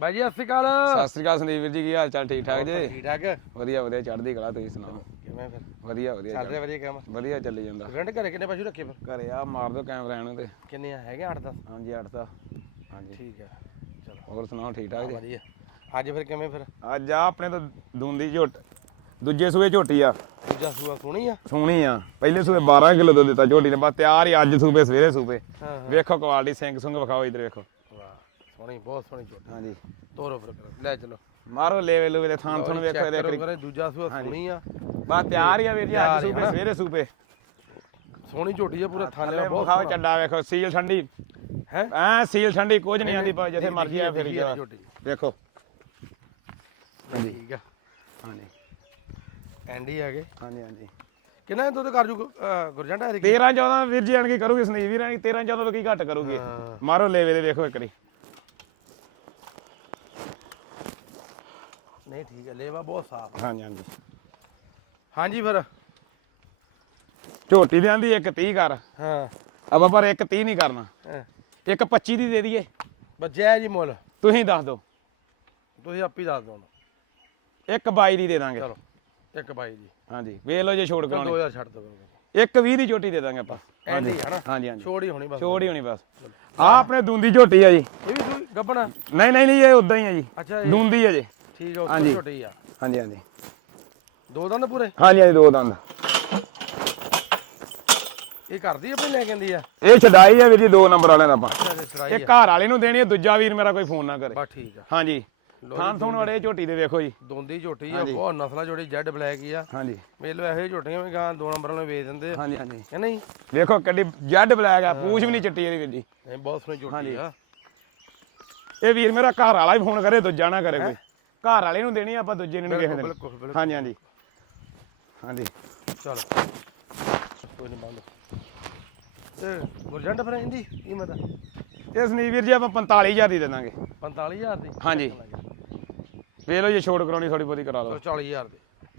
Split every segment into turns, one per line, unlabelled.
ਬਾਈ ਜੀ ਸਤਿ ਸ਼੍ਰੀ ਅਕਾਲ।
ਸਤਿ ਸ੍ਰੀ ਅਕਾਲ ਸੰਦੀਪ ਵੀਰ ਜੀ ਕੀ ਹਾਲ ਚਾਲ? ਠੀਕ ਠਾਕ ਜੀ?
ਠੀਕ ਠਾਕ?
ਵਧੀਆ ਵਧੀਆ ਚੜ੍ਹਦੀ ਕਲਾ ਤੁਸੀਂ ਸੁਣਾਓ?
ਕਿਵੇਂ ਫਿਰ?
ਵਧੀਆ ਵਧੀਆ
ਚੱਲ ਰਿਹਾ ਵਧੀਆ ਕੰਮ?
ਵਧੀਆ ਚੱਲੀ ਜਾਂਦਾ।
ਰੈਂਟ ਘਰੇ ਕਿੰਨੇ ਪਸ਼ੂ ਰੱਖੇ ਫਿਰ?
ਘਰੇ ਆ ਮਾਰ ਦੋ ਕੈਮਰਿਆਂ ਨੂੰ ਤੇ।
ਕਿੰਨੇ ਆ? ਹੈਗੇ 8-10
ਹਾਂਜੀ ਅੱਠ ਦਾ ਹਾਂਜੀ।
ਠੀਕ ਆ। ਚਲੋ।
ਹੋਰ ਸੁਣਾਓ ਠੀਕ ਠਾਕ ਜੀ?
ਵਧੀਆ। ਅੱਜ ਫਿਰ ਕਿਵੇਂ ਫਿਰ?
ਅੱਜ ਆ ਆਪਣੇ ਤੋਂ ਦੂੰਦੀ ਝੋਟ। ਦੂਜੇ ਸੂਏ ਝੋਟੀ ਆ।
ਦੂਜਾ ਸੂਆ ਸੋਹਣੀ ਆ?
ਸੋਹਣੀ ਆ। ਪਹਿਲੇ ਸੂਏ 12 ਕਿਲੋ ਦੁੱਧ ਦਿੱਤਾ ਝੋਟੀ ਨੇ ਬਸ ਤਿਆਰ ਹੀ ਅੱਜ ਸੂਬੇ ਸਵੇਰੇ ਸੂਬੇ।
ਹਾਂ
ਵੇਖੋ ਕੁਆਲਿਟੀ ਸਿੰਘ ਸੁੰਗ ਵਿਖਾਓ ਇਧਰ ਵੇਖੋ।
ਸੋਹਣੀ ਬਹੁਤ ਸੋਹਣੀ ਝੋਟੀ
ਹਾਂਜੀ।
ਤੋਰੋ ਫਿਰ ਕਰੋ। ਲੈ ਚਲੋ।
ਮਾਰੋ ਲੇਵੇ ਲੂਵੇ ਦੇ ਥਾਂ ਥਣ ਵੇਖੋ ਇਹਦੇ
ਕਰੋ
ਕਰੀ
ਦੂਜਾ ਸੂਆ ਸੋਹਣੀ ਆ।
ਬਸ ਤਿਆਰ ਹੀ ਆ ਵੀਰ ਜੀ
ਤਿਆਰ
ਅੱਜ
ਹੀ ਹਨਾ।
ਸਵੇਰੇ ਸੂਬੇ
ਸੋਹਣੀ ਝੋਟੀ ਆ ਪੂਰਾ ਥਾਲੇ
ਥੱਲੇ
ਬਹੁਤ
ਵਿਖਾਓ ਚੱਡਾ ਵੇਖੋ ਸੀਲ ਠੰਡੀ।
ਹੈ?
ਐ ਸੀਲ ਠੰਡੀ ਕੁਝ ਨਹੀਂ ਆਂਦੀ ਭਾਵੇਂ ਜਿੱਥੇ ਮਰਜ਼ੀ ਆ ਫਿਰ
ਦੇਖੀ
ਜਾ
ਝੋਟੀ
ਵੇਖੋ
ਠੀਕ ਆ।
ਹਾਂਜੀ।
ਐਂਡੀ ਆ ਗਏ।
ਹਾਂਜੀ ਹਾਂਜੀ।
ਕਿੰਨਾ ਦੁੱਧ ਕਰ ਜੂ ਗੁਰਜੰਡਾ ਹਰੀ
13 14 ਵੀਰ ਜੀ ਆਣ ਕੇ ਕਰੂਗੀ ਸੰਦੀਪ ਵੀਰ ਆਣ 13 14 ਤੋਂ ਕੀ ਘੱਟ ਕਰੂਗੀ?
ਹਾਂ।
ਮਾਰੋ ਲੇਵੇ ਦੇ ਵੇਖੋ ਇੱਕ ਵਾਰੀ।
ਨਹੀਂ ਠੀਕ ਹੈ ਲੇਵਾ ਬਹੁਤ ਸਾਫ਼
ਹਾਂਜੀ ਹਾਂਜੀ।
ਹਾਂਜੀ ਫਿਰ।
ਝੋਟੀ ਦੇ ਆਂਦੀ ਇੱਕ 30 ਕਰ।
ਹਾਂ।
ਆਪਾਂ ਪਰ ਇੱਕ 30 ਨਹੀਂ ਕਰਨਾ।
ਹਾਂ।
ਇੱਕ 25 ਦੀ ਦੇ ਦਈਏ।
ਬੱਜਿਆ ਜੀ ਮੁੱਲ।
ਤੁਸੀਂ ਦੱਸ ਦਿਓ।
ਤੁਸੀਂ ਆਪ ਹੀ ਦੱਸ ਦਿਓ ਹੁਣ।
ਇੱਕ 22 ਦੀ ਦੇ ਦਾਂਗੇ।
ਚਲੋ ਇੱਕ ਬਾਈ ਜੀ
ਹਾਂਜੀ ਵੇਖ ਲਓ ਜੇ ਛੋੜ
ਚਲੋ
ਕਰਾਉਣੀ।
2000 ਛੱਡ ਦਿਓ
ਇੱਕ 20 ਦੀ ਝੋਟੀ ਦੇ ਦਾਂਗੇ ਆਪਾਂ।
ਐਂਡੀ ਹੈ ਨਾ।
ਹਾਂਜੀ ਹਾਂਜੀ।
ਛੋੜ ਹੀ ਹੋਣੀ ਬਸ।
ਛੋੜ ਹੀ ਹੋਣੀ ਬਸ। ਆ ਆਪਣੇ ਦੂੰਦੀ ਝੋਟੀ ਆ ਜੀ।
ਇਹ ਵੀ ਸੂਈ ਗੱਬਣਾ?
ਨਹੀਂ ਨਹੀਂ ਨਹੀਂ ਇਹ ਉਦਾਂ ਹੀ ਆ ਜੀ।
ਅੱਛਾ ਇਹ
ਦੂੰਦੀ ਆ ਜੀ।
ਠੀਕ ਹੈ ਉੱਥੇ
ਹਾਂਜੀ।
ਛੋਟੀ ਆ।
ਹਾਂਜੀ ਹਾਂਜੀ।
ਦੋ ਦੰਦ ਪੂਰੇ?
ਹਾਂਜੀ ਹਾਂਜੀ ਦੋ ਦੰਦ।
ਇਹ ਕਰਦੀ ਆਪਣੀ ਲੈ ਕੇ ਆਂਦੀ ਆ?
ਇਹ ਛਡਾਈ ਆ ਵੀਰ ਜੀ ਦੋ ਨੰਬਰ ਵਾਲਿਆਂ ਦਾ ਆਪਾਂ।
ਅੱਛਾ ਤੇ ਸਰਾਈ
ਇਹ ਘਰ ਵਾਲੇ ਨੂੰ ਦੇਣੀ ਹੈ ਦੂਜਾ ਵੀਰ ਮੇਰਾ ਕੋਈ ਫੋਨ ਨਾ ਕਰੇ।
ਬਸ ਠੀਕ ਆ।
ਹਾਂਜੀ। ਥਾਂ ਥੋਣ ਵਾਲੇ ਝੋਟੀ ਦੇ ਵੇਖੋ ਜੀ।
ਦੋਂਦੀ ਝੋਟੀ ਆ ਬਹੁਤ ਨਸਲਾ ਜੋੜੀ ਜੈਡ ਬਲੈਕ ਹੀ ਆ।
ਹਾਂਜੀ।
ਮੇਲੋ ਇਹੋ ਜਿਹੀ ਝੋਟੀਆਂ ਵੀ ਗਾਂ ਦੋ ਨੰਬਰ ਵਾਲੇ ਵੇਚ ਦਿੰਦੇ ਆ।
ਹਾਂਜੀ ਹਾਂਜੀ।
ਹੈ ਨਹੀਂ?
ਵੇਖੋ ਕਿੱਡੀ ਜੈਡ ਬਲੈਕ ਆ ਪੂਛ ਵੀ ਨਹੀਂ ਚਿੱਟੀ ਇਹਦੀ ਵੀਰ ਜੀ।
ਇਹ ਬਹੁਤ ਸੋਹਣੀ ਝੋਟੀ ਆ।
ਇਹ ਵੀਰ ਮੇਰਾ ਘਰ ਵਾਲਾ ਹੀ ਫੋਨ ਕਰੇ ਦੂਜਾ ਨਾ ਕਰੇ ਕੋਈ। ਘਰ ਵਾਲੇ ਨੂੰ ਦੇਣੀ ਆ, ਆਪਾਂ ਦੂਜੇ ਨੂੰ ਨਹੀਂ ਕਿਸੇ
ਬਿਲਕੁਲ
ਹਾਂਜੀ ਹਾਂਜੀ। ਹਾਂਜੀ।
ਚਲੋ। ਕੋਈ ਨਹੀਂ ਬੰਦ। ਤੇ ਗੁਰਜੰਟ ਫਿਰ ਇਹਦੀ ਕੀਮਤ
ਇਹ ਵੀਰ ਜੀ ਆਪਾਂ 45000 ਦੀ ਦੇ ਦਾਂਗੇ।
45000 ਦੀ?
ਹਾਂਜੀ। ਵੇਖ ਲਓ ਜੇ ਛੋੜ ਕਰਾਉਣੀ ਥੋੜੀ ਬਹੁਤੀ ਕਰਾ ਲਓ।
ਚਲੋ 40000 ਦੀ।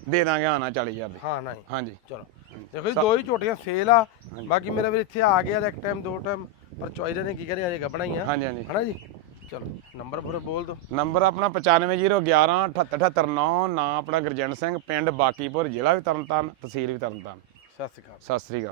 ਦੇ ਦਾਂਗੇ ਹਾਂ ਨਾ 40000 ਦੀ।
ਹਾਂ ਨਹੀਂ।
ਹਾਂਜੀ।
ਚਲੋ। ਦੇਖੋ ਜੀ ਦੋ ਹੀ ਝੋਟੀਆਂ ਸੇਲ ਆ। ਬਾਕੀ ਮੇਰੇ ਵੀਰ ਇੱਥੇ ਆ ਗਿਆ ਇੱਕ ਟਾਈਮ ਦੋ ਟਾਈਮ ਪਰ ਚੋਇਰੇ ਨੇ ਕੀ ਕਰਿਆ ਅਜੇ ਗੱਬਣਾਈਆਂ
ਹਾਂਜੀ ਹਾਂਜੀ।
ਹਨਾ ਜੀ? ਚਲੋ ਨੰਬਰ ਫਿਰ ਬੋਲ ਦੋ
ਨੰਬਰ ਆਪਣਾ 9501 78789 ਨਾਂ ਆਪਣਾ ਗੁਰਜੰਟ ਸਿੰਘ ਪਿੰਡ ਬਾਕੀਪੁਰ ਜ਼ਿਲ੍ਹਾ ਵੀ ਤਰਨਤਾਰਨ ਤਹਿਸੀਲ ਵੀ ਤਰਨਤਾਰਨ।
ਸਤਿ ਸ਼੍ਰੀ ਅਕਾਲ।
ਸਤਿ ਸ੍ਰੀ ਅਕਾਲ।